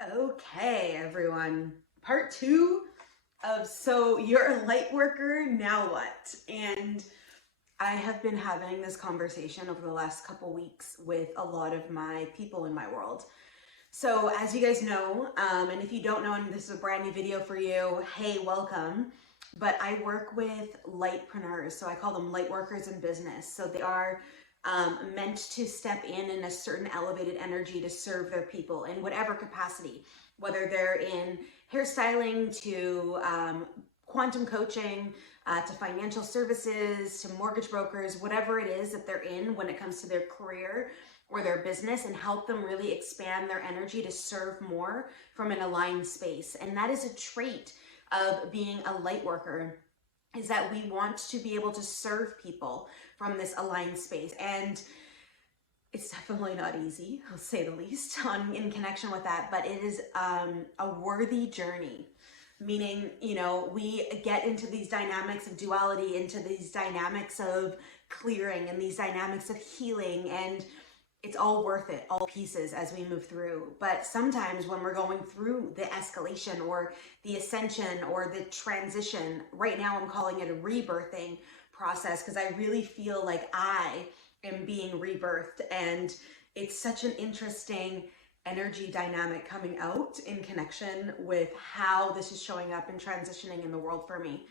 Okay, everyone. Part two of So You're a Light Worker, Now What? And I have been having this conversation over the last couple weeks with a lot of my people in my world. So as you guys know, and if you don't know, and this is a brand new video for you, hey, welcome. But I work with lightpreneurs, so I call them light workers in business. So they are meant to step in a certain elevated energy to serve their people in whatever capacity, whether they're in hairstyling to quantum coaching, to financial services, to mortgage brokers, whatever it is that they're in when it comes to their career or their business, and help them really expand their energy to serve more from an aligned space. And that is a trait of being a light worker, is that we want to be able to serve people from this aligned space. And it's definitely not easy, I'll say the least, in connection with that, but it is a worthy journey. Meaning, we get into these dynamics of duality, into these dynamics of clearing and these dynamics of healing, and it's all worth it, all pieces as we move through. But sometimes when we're going through the escalation or the ascension or the transition, right now I'm calling it a rebirthing process, because I really feel like I am being rebirthed, and it's such an interesting energy dynamic coming out in connection with how this is showing up and transitioning in the world for me.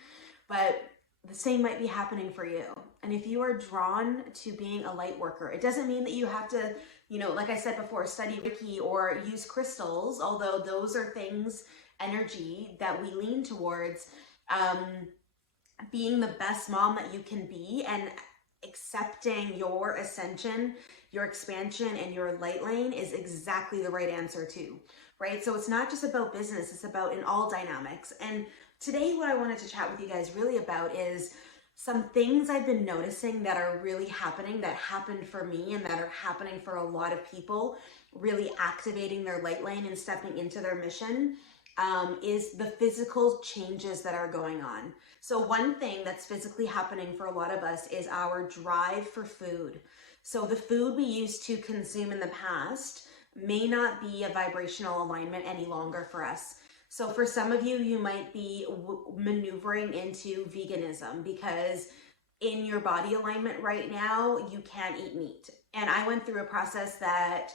But the same might be happening for you. And if you are drawn to being a light worker, it doesn't mean that you have to, like I said before, study Reiki or use crystals, although those are things, energy that we lean towards. Being the best mom that you can be and accepting your ascension, your expansion, and your light lane is exactly the right answer too, right? So it's not just about business, it's about in all dynamics. And today what I wanted to chat with you guys really about is some things I've been noticing that are really happening, that happened for me and that are happening for a lot of people, really activating their light lane and stepping into their mission. Is the physical changes that are going on. So one thing that's physically happening for a lot of us is our drive for food. So the food we used to consume in the past may not be a vibrational alignment any longer for us. So for some of you, you might be maneuvering into veganism because in your body alignment right now, you can't eat meat. And I went through a process that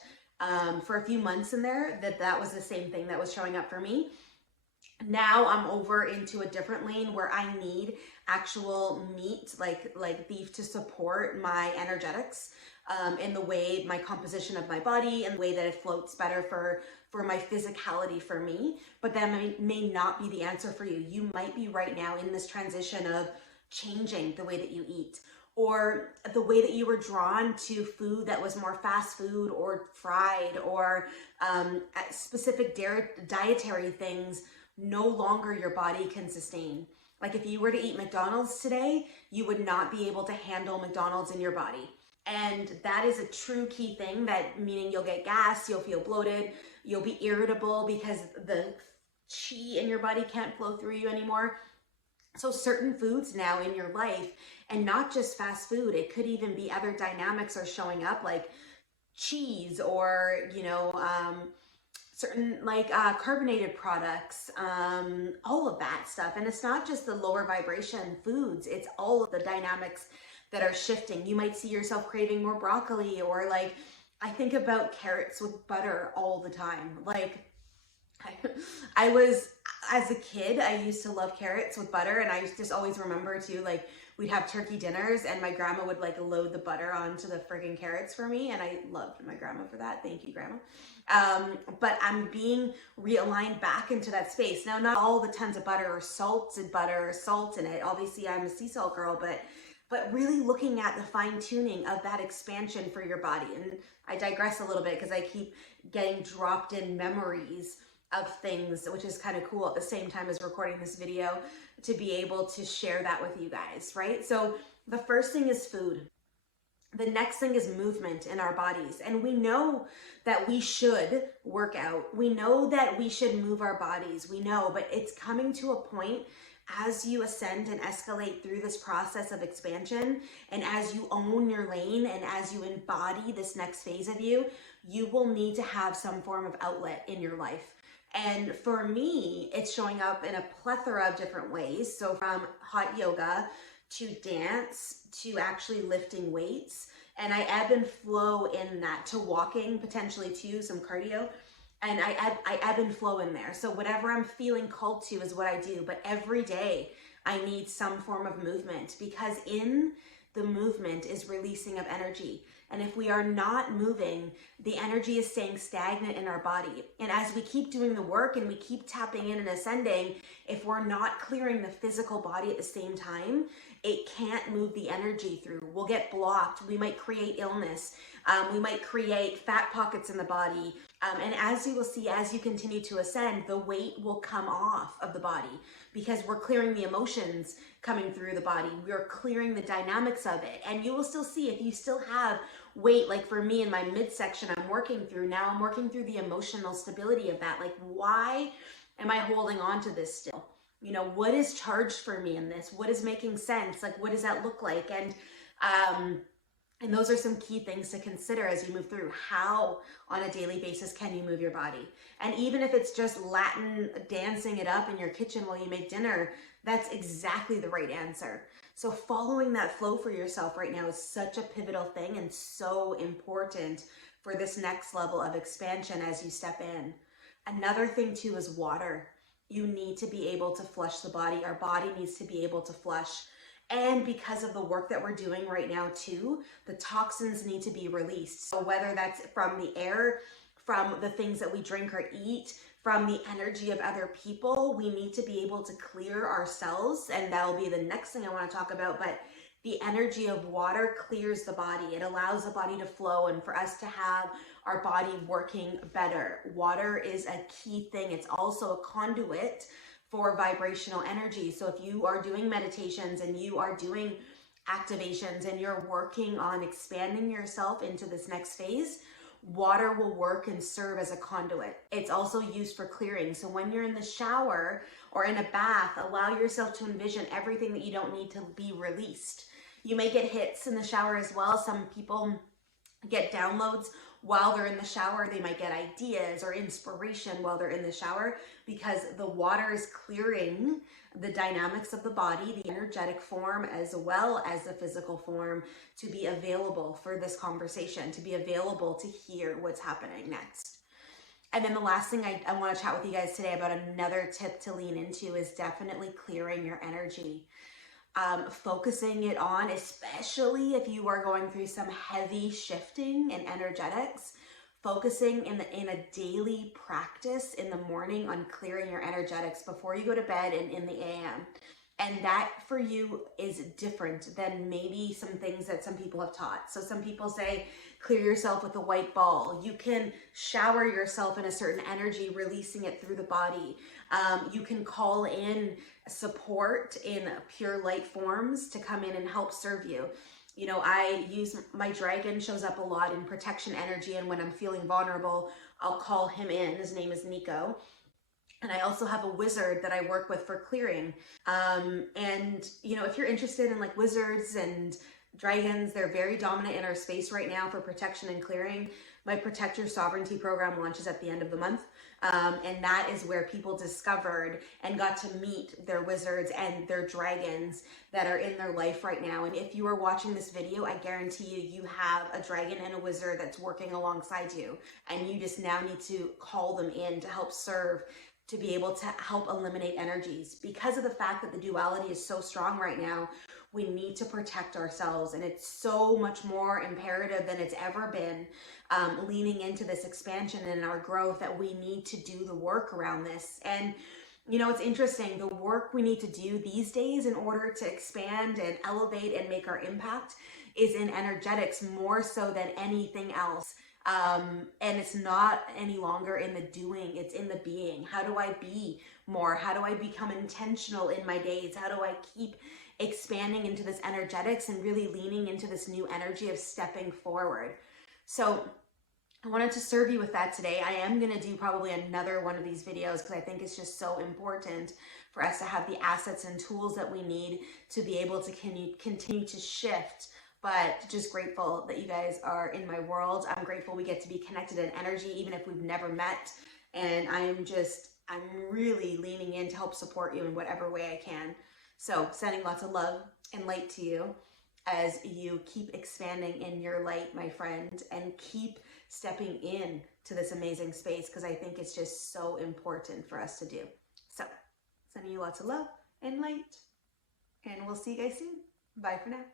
for a few months in there, that was the same thing that was showing up for me. Now I'm over into a different lane where I need actual meat, like beef, to support my energetics, in the way my composition of my body and the way that it floats better for my physicality for me. But that may not be the answer for you. You might be right now in this transition of changing the way that you eat, or the way that you were drawn to food that was more fast food or fried, or specific dietary things no longer your body can sustain. Like if you were to eat McDonald's today, you would not be able to handle McDonald's in your body. And that is a true key thing, that meaning you'll get gas, you'll feel bloated, you'll be irritable because the chi in your body can't flow through you anymore. So certain foods now in your life, and not just fast food, it could even be other dynamics are showing up, like cheese, or certain carbonated products, all of that stuff. And it's not just the lower vibration foods, it's all of the dynamics that are shifting. You might see yourself craving more broccoli, or I think about carrots with butter all the time. I was, as a kid, I used to love carrots with butter, and I just always remember too, we'd have turkey dinners and my grandma would load the butter onto the friggin' carrots for me, and I loved my grandma for that. Thank you, Grandma. But I'm being realigned back into that space. Now, not all the tons of butter or salted butter or salt in it. Obviously, I'm a sea salt girl, but really looking at the fine tuning of that expansion for your body. And I digress a little bit because I keep getting dropped in memories of things, which is kind of cool at the same time as recording this video, to be able to share that with you guys, right? So the first thing is food. The next thing is movement in our bodies. And we know that we should work out. We know that we should move our bodies. We know, but it's coming to a point as you ascend and escalate through this process of expansion, and as you own your lane and as you embody this next phase of you, you will need to have some form of outlet in your life. And for me, it's showing up in a plethora of different ways. So from hot yoga to dance to actually lifting weights. And I ebb and flow in that, to walking potentially too, some cardio. And I ebb and flow in there. So whatever I'm feeling called to is what I do. But every day I need some form of movement, because in the movement is releasing of energy. And if we are not moving, the energy is staying stagnant in our body. And as we keep doing the work and we keep tapping in and ascending, if we're not clearing the physical body at the same time, it can't move the energy through. We'll get blocked. We might create illness. We might create fat pockets in the body. And as you will see, as you continue to ascend, the weight will come off of the body, because we're clearing the emotions coming through the body. We're clearing the dynamics of it. And you will still see, if you still have weight, like for me in my midsection, I'm working through now, I'm working through the emotional stability of that. Like, why am I holding on to this still? You know, what is charged for me in this? What is making sense? Like, what does that look like? And those are some key things to consider as you move through. How on a daily basis can you move your body? And even if it's just Latin dancing it up in your kitchen while you make dinner, that's exactly the right answer. So following that flow for yourself right now is such a pivotal thing and so important for this next level of expansion as you step in. Another thing too is water. You need to be able to flush the body. Our body needs to be able to flush. And because of the work that we're doing right now too, the toxins need to be released. So whether that's from the air, from the things that we drink or eat, from the energy of other people, we need to be able to clear ourselves. And that'll be the next thing I want to talk about. But the energy of water clears the body. It allows the body to flow and for us to have our body working better. Water is a key thing. It's also a conduit for vibrational energy. So if you are doing meditations and you are doing activations and you're working on expanding yourself into this next phase, water will work and serve as a conduit. It's also used for clearing. So when you're in the shower or in a bath, allow yourself to envision everything that you don't need to be released. You may get hits in the shower as well. Some people get downloads while they're in the shower. They might get ideas or inspiration while they're in the shower, because the water is clearing the dynamics of the body, the energetic form as well as the physical form, to be available for this conversation, to be available to hear what's happening next. And then the last thing I want to chat with you guys today about, another tip to lean into, is definitely clearing your energy. Focusing it on, especially if you are going through some heavy shifting in energetics, focusing in a daily practice in the morning on clearing your energetics before you go to bed and in the AM. And that for you is different than maybe some things that some people have taught. So some people say, clear yourself with a white ball. You can shower yourself in a certain energy, releasing it through the body. You can call in support in pure light forms to come in and help serve you. You know, I use my dragon, shows up a lot in protection energy. And when I'm feeling vulnerable, I'll call him in. His name is Nico. And I also have a wizard that I work with for clearing. And, you know, if you're interested in like wizards and dragons, they're very dominant in our space right now for protection and clearing. My Protect Your Sovereignty program launches at the end of the month. And that is where people discovered and got to meet their wizards and their dragons that are in their life right now. And if you are watching this video, I guarantee you have a dragon and a wizard that's working alongside you. And you just now need to call them in to help serve, to be able to help eliminate energies. Because of the fact that the duality is so strong right now, we need to protect ourselves, and it's so much more imperative than it's ever been, leaning into this expansion and our growth, that we need to do the work around this. And you know, it's interesting, the work we need to do these days in order to expand and elevate and make our impact is in energetics more so than anything else. And it's not any longer in the doing, it's in the being. How do I be more? How do I become intentional in my days? How do I keep expanding into this energetics and really leaning into this new energy of stepping forward? So I wanted to serve you with that today. I am going to do probably another one of these videos because I think it's just so important for us to have the assets and tools that we need to be able to continue to shift but just grateful that you guys are in my world. I'm grateful we get to be connected in energy, even if we've never met. And I'm really leaning in to help support you in whatever way I can. So sending lots of love and light to you as you keep expanding in your light, my friend, and keep stepping in to this amazing space, because I think it's just so important for us to do. So sending you lots of love and light, and we'll see you guys soon. Bye for now.